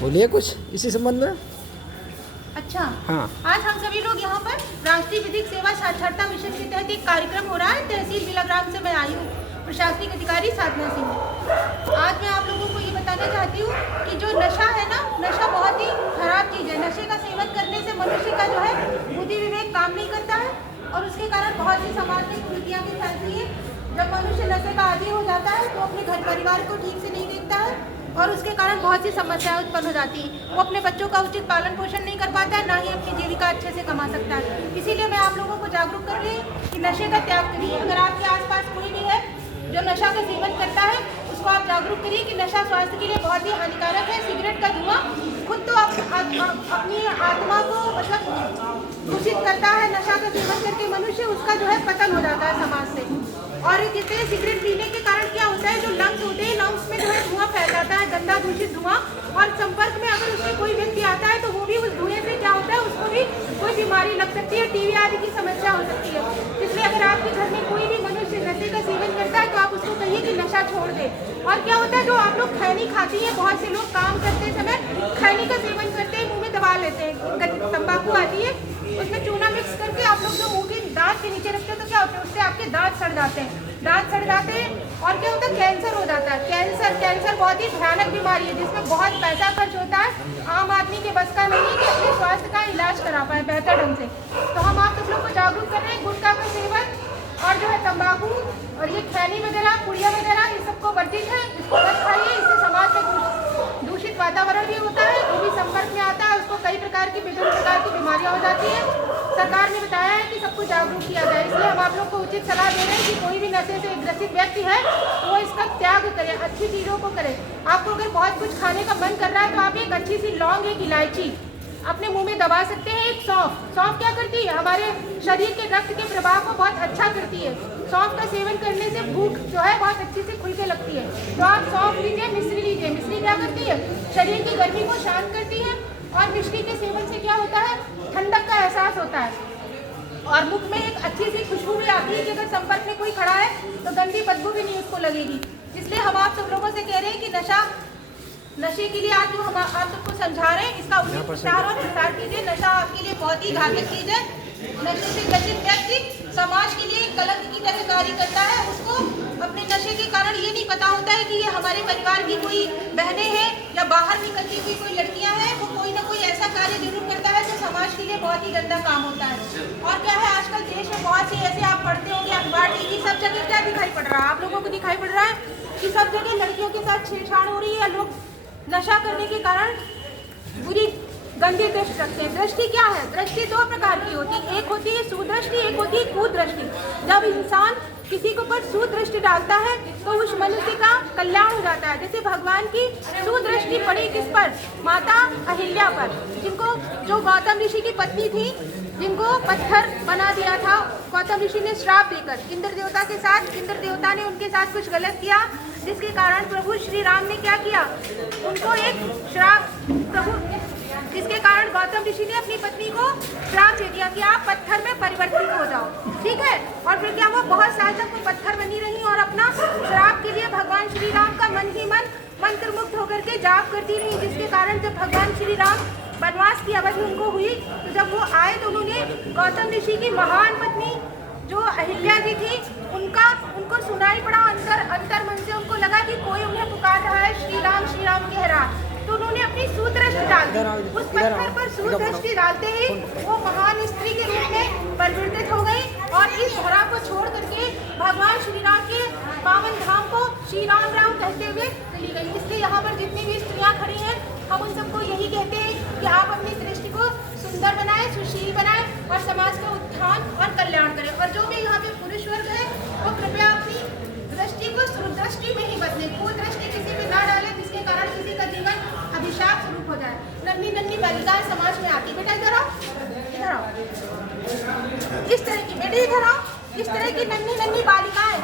बोलिए कुछ इसी संबंध में। अच्छा हाँ। आज हम सभी लोग यहाँ पर राष्ट्रीय विधिक सेवा साक्षरता मिशन के तहत एक कार्यक्रम हो रहा है। तहसील बिलाग्राम से मैं आई हूँ, प्रशासनिक अधिकारी साधना सिंह। आज मैं आप लोगों को ये बताना चाहती हूँ कि जो नशा है ना, नशा बहुत ही खराब चीज़ है। नशे का सेवन करने से मनुष्य का जो है बुद्धि विवेक काम नहीं करता है और उसके कारण बहुत सी समाज में कुरीतियाँ भी फैलती है। जब मनुष्य नशे का आदी हो जाता है तो अपने घर परिवार को ठीक से नहीं देखता है और उसके कारण बहुत सी समस्याएं उत्पन्न हो जाती हैं। वो अपने बच्चों का उचित पालन पोषण नहीं कर पाता है, ना ही अपनी जीविका अच्छे से कमा सकता है। इसीलिए मैं आप लोगों को जागरूक कर रही हूँ कि नशे का त्याग करिए। अगर आपके आसपास कोई भी है जो नशा का सेवन करता है, उसको आप जागरूक करिए कि नशा स्वास्थ्य के लिए बहुत ही हानिकारक है। सिगरेट का धुआं खुद तो अपनी आत्मा को मतलब दूषित करता है। नशा का सेवन करके मनुष्य उसका जो है पतन हो जाता है समाज से। और जितने सिगरेट पीने के कारण क्या होता है, जो लंग्स होते हैं, लंग्स में जो है धुआं फैल जाता है, गंदा दूषित धुआं, और संपर्क में अगर उससे कोई व्यक्ति आता है तो वो भी उस धुएं से क्या होता है, उसको भी कोई बीमारी लग सकती है, टीबी आदि की समस्या हो सकती है। इसलिए अगर आपके घर में कोई भी मनुष्य नशे का सेवन करता है तो आप उसको कहिए कि नशा छोड़ दे। और क्या होता है, जो आप लोग खैनी खाती है, बहुत से लोग काम करते समय खैनी का सेवन करते हैं, मुँह में दबा लेते हैं, तम्बाकू आती है, उसमें चूना मिक्स करके आप लोग जो मुँह के दांत के नीचे रखते हैं तो क्या होता है, उससे आपके दांत सड़ जाते हैं, दांत सड़ जाते हैं। और क्या होता है, कैंसर हो जाता है। कैंसर बहुत ही भयानक बीमारी है जिसमें बहुत पैसा खर्च होता है। आम आदमी के बस का नहीं है कि अपने स्वास्थ्य का इलाज करा पाए बेहतर ढंग से। तो हम आप सब लोग को जागरूक कर रहे हैं, गुटखा का सेवन और जो है तंबाकू और ये खैनी वगैरह, पुड़िया वगैरह, ये सबको वर्जित है, इसको मत खाइए। इससे समाज में दूषित वातावरण भी होता है, जो भी संपर्क में आता है उसको कई प्रकार की विभिन्न प्रकार की बीमारियां हो जाती है। सरकार ने बताया है कि सबको जागरूक किया जाए, इसलिए हम आप लोग को उचित सलाह दे रहे हैं कि कोई भी नशे से ग्रसित व्यक्ति है तो वो इसका त्याग करे, अच्छी चीज़ों को करे। आपको अगर बहुत कुछ खाने का मन कर रहा है तो आप एक अच्छी सी लौंग, एक इलायची अपने मुंह में दबा सकते हैं। एक सौंफ क्या करती है, हमारे शरीर के रक्त के प्रवाह को बहुत अच्छा करती है। सौंफ का सेवन करने से भूख जो है बहुत अच्छी से खुल के लगती है। तो आप सौंफ लीजिए, मिश्री लीजिए। मिश्री क्या करती है, शरीर की गर्मी को शांत करती है और मिश्री के सेवन से क्या होता है, ठंडक का एहसास होता है और मुख में एक अच्छी सी खुशबू भी आती है कि अगर संपर्क में कोई खड़ा है तो गंदी बदबू भी नहीं उसको लगेगी। इसलिए हम आप सब लोगों से कह रहे हैं कि नशे के लिए आज जो हम आप सबको समझा रहे हैं, इसका उचित प्रचार और प्रसार कीजिए। नशा आपके लिए बहुत ही घातक चीज है। नशे से ग्रसित व्यक्ति समाज के लिए कलंक की तरह कार्य करता है। उसको अपने नशे के कारण ये नहीं पता होता है कि ये हमारे परिवार की कोई बहनें हैं या बाहर निकलती हुई कोई लड़कियां हैं, वो कोई ना कोई ऐसा कार्य जरूर करता है जो समाज के लिए बहुत ही गंदा काम होता है। और क्या है, आजकल देश में बहुत से ऐसे आप पढ़ते होंगे अखबार, टीवी, सब जगह क्या दिखाई पड़ रहा है, आप लोगों को दिखाई पड़ रहा है कि सब जगह लड़कियों के साथ छेड़छाड़ हो रही है। लोग नशा करने के कारण बुरी गंदी दृष्टि रखते हैं। दृष्टि क्या है, दृष्टि दो प्रकार की होती है, एक होती है सुदृष्टि, एक होती है कुदृष्टि। जब इंसान किसी के ऊपर सुदृष्टि डालता है तो उस मनुष्य का कल्याण हो जाता है। जैसे भगवान की सुदृष्टि पड़ी किस पर, माता अहिल्या पर, जिनको जो गौतम ऋषि की पत्नी थी, जिनको पत्थर बना दिया था गौतम ऋषि ने श्राप देकर। इंद्र देवता के साथ, इंद्र देवता ने उनके साथ कुछ गलत किया जिसके कारण प्रभु श्री राम ने क्या किया, उनको एक श्राप, जिसके कारण गौतम ऋषि ने अपनी पत्नी को श्राप दे दिया कि आप पत्थर में परिवर्तित हो जाओ, ठीक है। और फिर क्या, वो बहुत साल तक वो पत्थर बनी रही और अपना श्राप के लिए भगवान श्री राम का मन ही मन मंत्र मुग्ध होकर के जाप करती रही। जिसके कारण जब भगवान श्री राम वनवास की अवधि उनको हुई तो जब वो आए तो उन्होंने गौतम ऋषि की महान पत्नी जो अहिल्या जी थी उनको सुनाई पड़ा अंतर मन से, उनको लगा कि कोई उन्हें पुकार रहा है, श्री राम कह रहा। तो उन्होंने अपनी सुदृष्टि डाल दी, उस पत्थर पर सुदृष्टि डालते ही वो महान स्त्री के रूप में परिवर्तित हो गई और इस धरा को छोड़ करके भगवान श्री राम के पावन धाम को श्री राम कहते हुए चली गई। इसलिए यहाँ पर जितनी भी स्त्रियाँ खड़ी हैं, हम उन सबको यही कहते हैं कि आप अपनी दृष्टि को सुंदर बनाएं, सुशील बनाएं और समाज का उत्थान और कल्याण करें। और जो भी यहाँ पे पुरुष वर्ग है वो कृपया अपनी दृष्टि को सुदृष्टि में ही बदले, कुदृष्टि किसी में ना डालें जिसके कारण किसी का जीवन अभिशाप स्वरूप हो जाए। नन्ही बालिकाएं समाज में आती, बेटा इधर आओ, इस तरह की, बेटे इधर आओ, इस तरह की नन्ही बालिकाएं,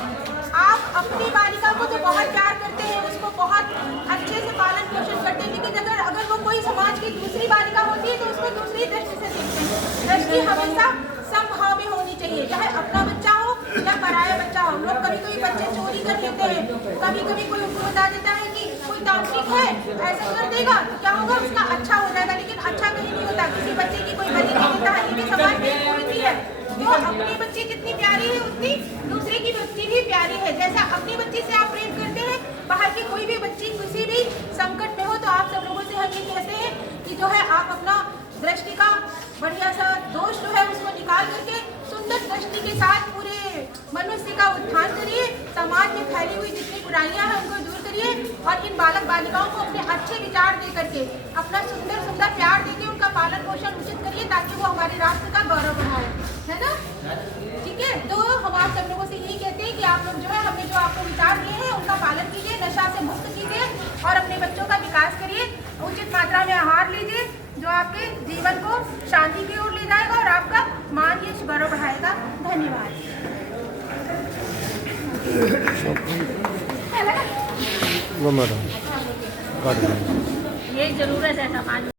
आप अपनी बालिका को तो बहुत प्यार करते हैं, उसको बहुत अच्छे से पालन पोषण करते हैं, लेकिन अगर वो कोई समाज की दूसरी बालिका होती है तो उसको दूसरी दृष्टि से देखते हैं। दृष्टि हमेशा समभाव में होनी चाहिए, चाहे अपना बच्चा हो या पराया बच्चा हो। लोग कभी बच्चे चोरी कर लेते हैं। कभी कभी कोई उनको बता देता है कि कोई तांत्रिक है ऐसा कर देगा तो क्या होगा, उसका अच्छा हो जाएगा, लेकिन अच्छा कहीं नहीं होता। किसी बच्चे की कोई गलती की कहानी भी समाज में होती है। तो अपनी बच्ची जितनी प्यारी है उतनी दूसरे की बच्ची भी प्यारी है। जैसा अपनी बच्ची से आप प्रेम करते हैं, बाहर की कोई भी बच्ची किसी भी संकट में हो तो आप सब लोगों से हम ये कहते हैं कि जो है आप अपना दृष्टि का बढ़िया सा दोष जो है उसको निकाल करके सुंदर दृष्टि के साथ पूरे मनुष्य का उत्थान करिए। समाज में फैली हुई जितनी बुराइयां हैं उनको दूर करिए और इन बालक बालिकाओं को अपने अच्छे विचार दे करके अपना सुंदर सुंदर प्यार देके उनका पालन पोषण उचित करिए, ताकि वो हमारे राष्ट्र का गौरव बढ़ाए, है ना। ठीक है, तो हम आप सब लोगों से यही कहते हैं कि आप लोग जो है हमने जो आपको विचार दिए हैं उनका पालन कीजिए, नशा से मुक्त कीजिए और अपने बच्चों का विकास करिए। उचित मात्रा में आहार लीजिए जो आपके जीवन को शांति की ओर ले जाएगा और आपका मान यश गौरव बढ़ाएगा। धन्यवाद। वो मैडम ये जरूरत है समाज